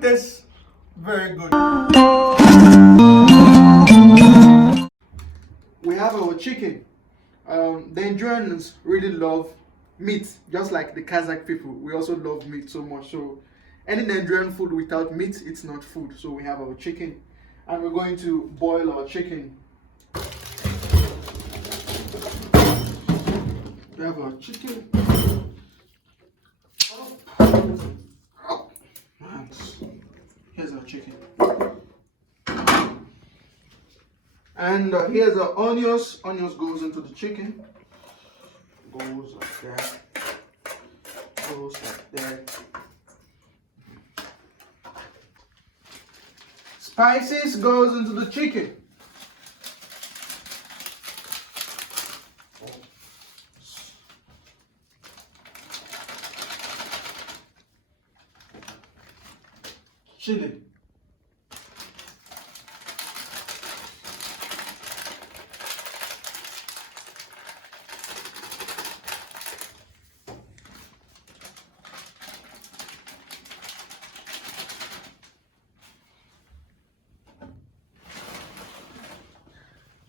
food tastes very good. We have our chicken. The Nigerians really love meat, just like the Kazakh people. We also love meat so much. So any Nigerian food without meat, it's not food. So we have our chicken, and we're going to boil our chicken. We have our chicken. Here's our chicken. And here's our onions. Onions goes into the chicken. Goes like that. Goes like that. Spices goes into the chicken. Chili.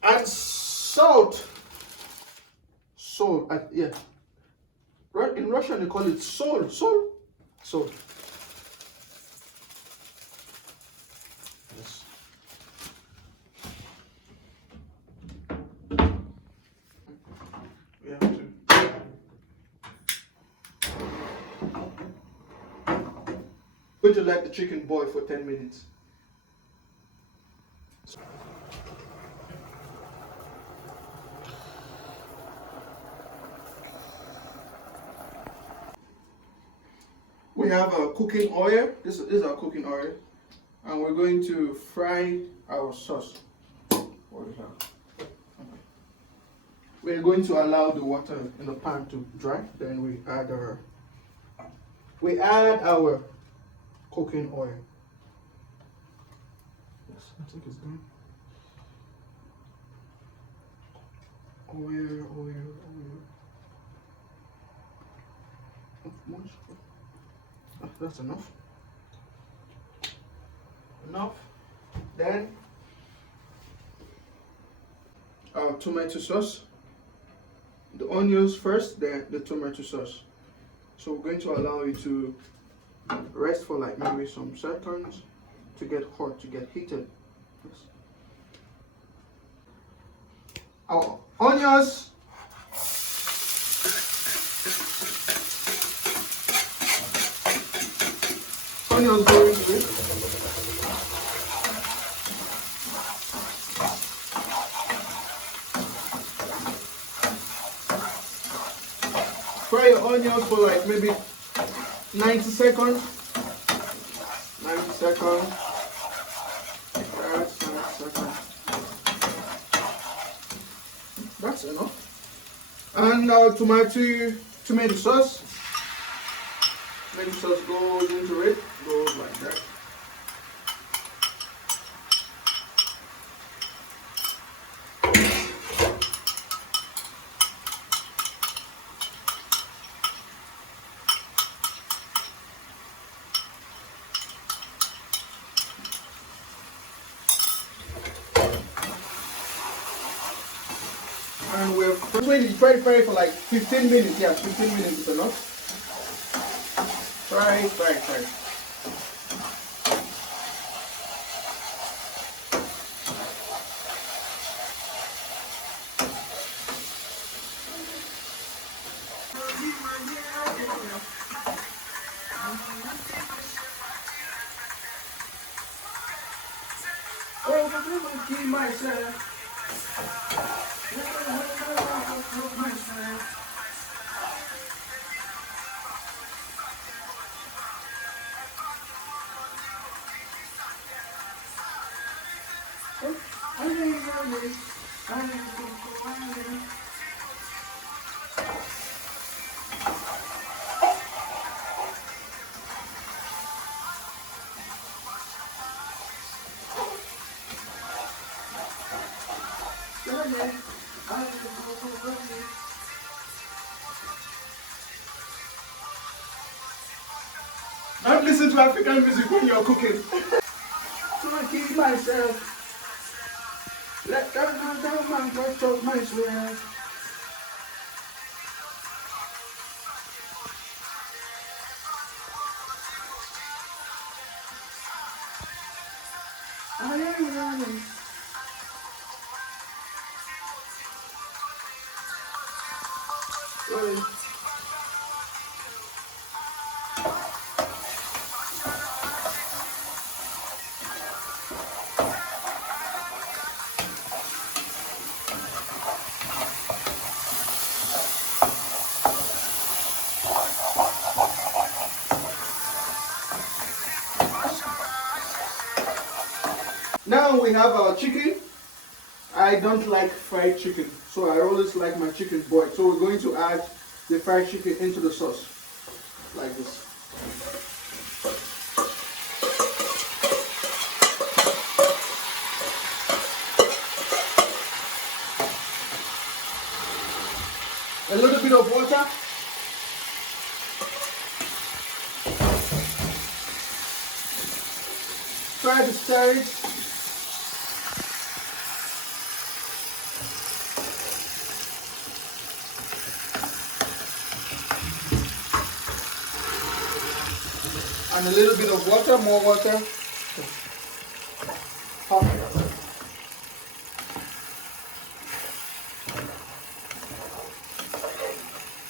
And salt. Salt. Yeah. Right, in Russian they call it sol. Salt. Salt. Yes. We have to. Going to let the chicken boil for 10 minutes. We have a cooking oil. This is our cooking oil, and we're going to fry our sauce. What is that? We're going to allow the water in the pan to dry. Then we add our cooking oil. Yes, I think it's done. Oil. Not much. That's enough. Then our tomato sauce. The onions first, then the tomato sauce. So we're going to allow it to rest for like maybe some seconds to get hot, to get heated. Yes. Our onions. Onions go into it. Fry your onions for like maybe 90 seconds. 90 seconds. Yes, 90 seconds. That's enough. And our tomato sauce. Tomato sauce goes into it. Goes like that. And we're try to fry for like 15 minutes. Yeah, 15 minutes is enough. Fry. Don't listen to African music when you're cooking. To keep myself. Let them know that my first of my swear. I am running. Well, now we have our chicken. I don't like fried chicken, so I always like my chicken boiled. So we're going to add the fried chicken into the sauce, like this. A little bit of water. Try to stir it. And a little bit of water, more water.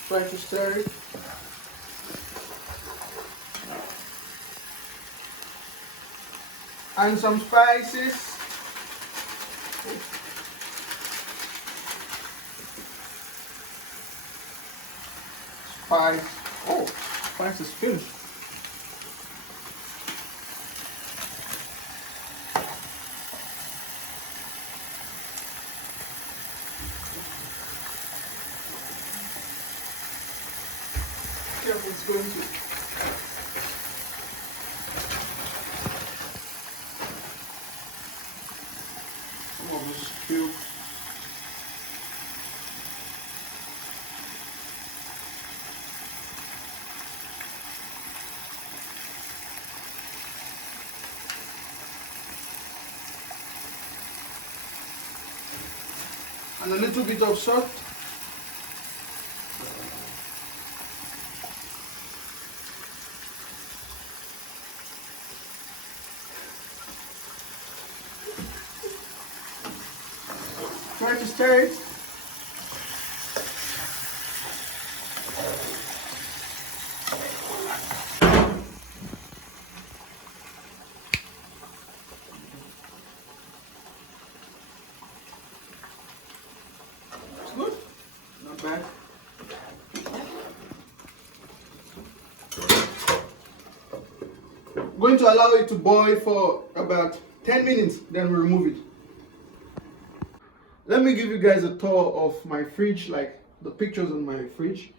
Try to stir it. And some spices. Spice. Oh, spice is finished. Careful, it's going to. Oh, this is cute. And a little bit of salt. Try to stir it. It's good. Not bad. Going to allow it to boil for about 10 minutes, then we remove it. Let me give you guys a tour of my fridge, like the pictures on my fridge.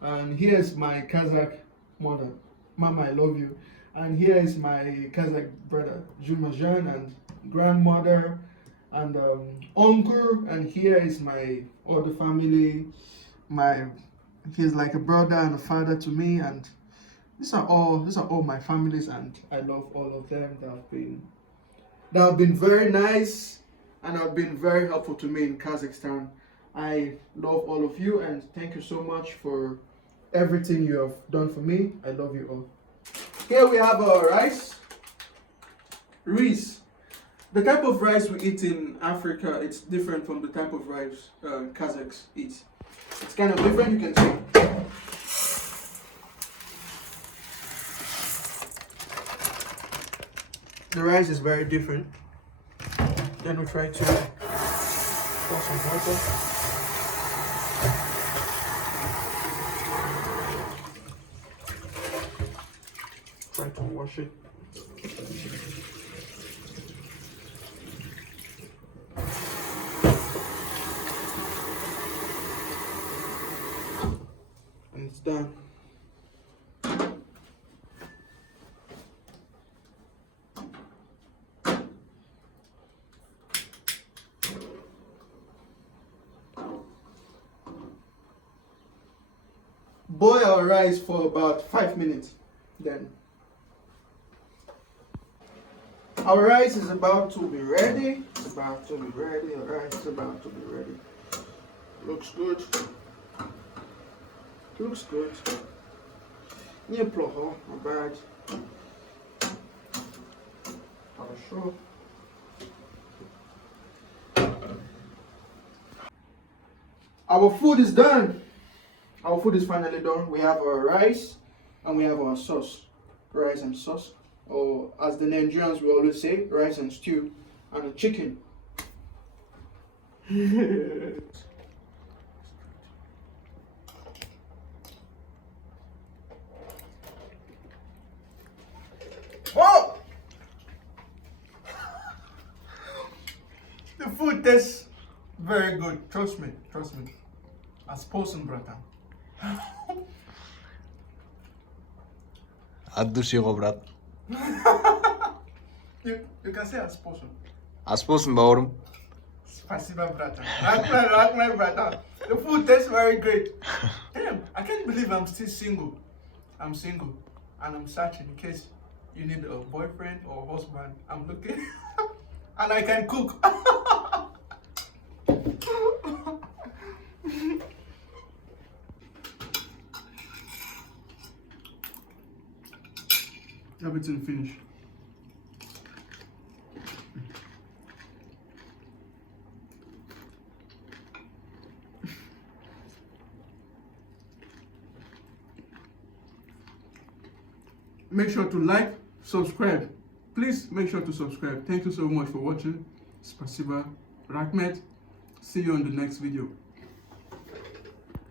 And here's my Kazakh mother, Mama, I love you. And here is my Kazakh brother, Jumajan, and grandmother, and uncle. And here is my other family. He's like a brother and a father to me. And these are all my families, and I love all of them. They have been very nice, and have been very helpful to me in Kazakhstan. I love all of you, and thank you so much for everything you have done for me. I love you all. Here we have our rice. The type of rice we eat in Africa, it's different from the type of rice Kazakhs eat. It's kind of different, you can see. The rice is very different. Then we try to pour some water. Try to wash it. And it's done. Boil our rice for about 5 minutes, then Our rice is about to be ready. It's about to be ready. Our rice is about to be ready. Looks good. Looks good. Nie plocho, not bad. Хорошо. Our food is done. Our food is finally done. We have our rice and we have our sauce. Rice and sauce. Or as the Nigerians will always say, rice and stew and a chicken. Oh! The food tastes very good. Trust me, trust me. As person, brother. От души го, брат. You can say as person. Аз пусна бауrum. Спасибо, brother. Like my brother. The food tastes very great. Damn, I can't believe I'm still single. I'm single and I'm searching in case you need a boyfriend or husband. I'm looking and I can cook. Everything finished. Make sure to like, subscribe. Please make sure to subscribe. Thank you so much for watching. Spasiba, Rahmet. See you on the next video.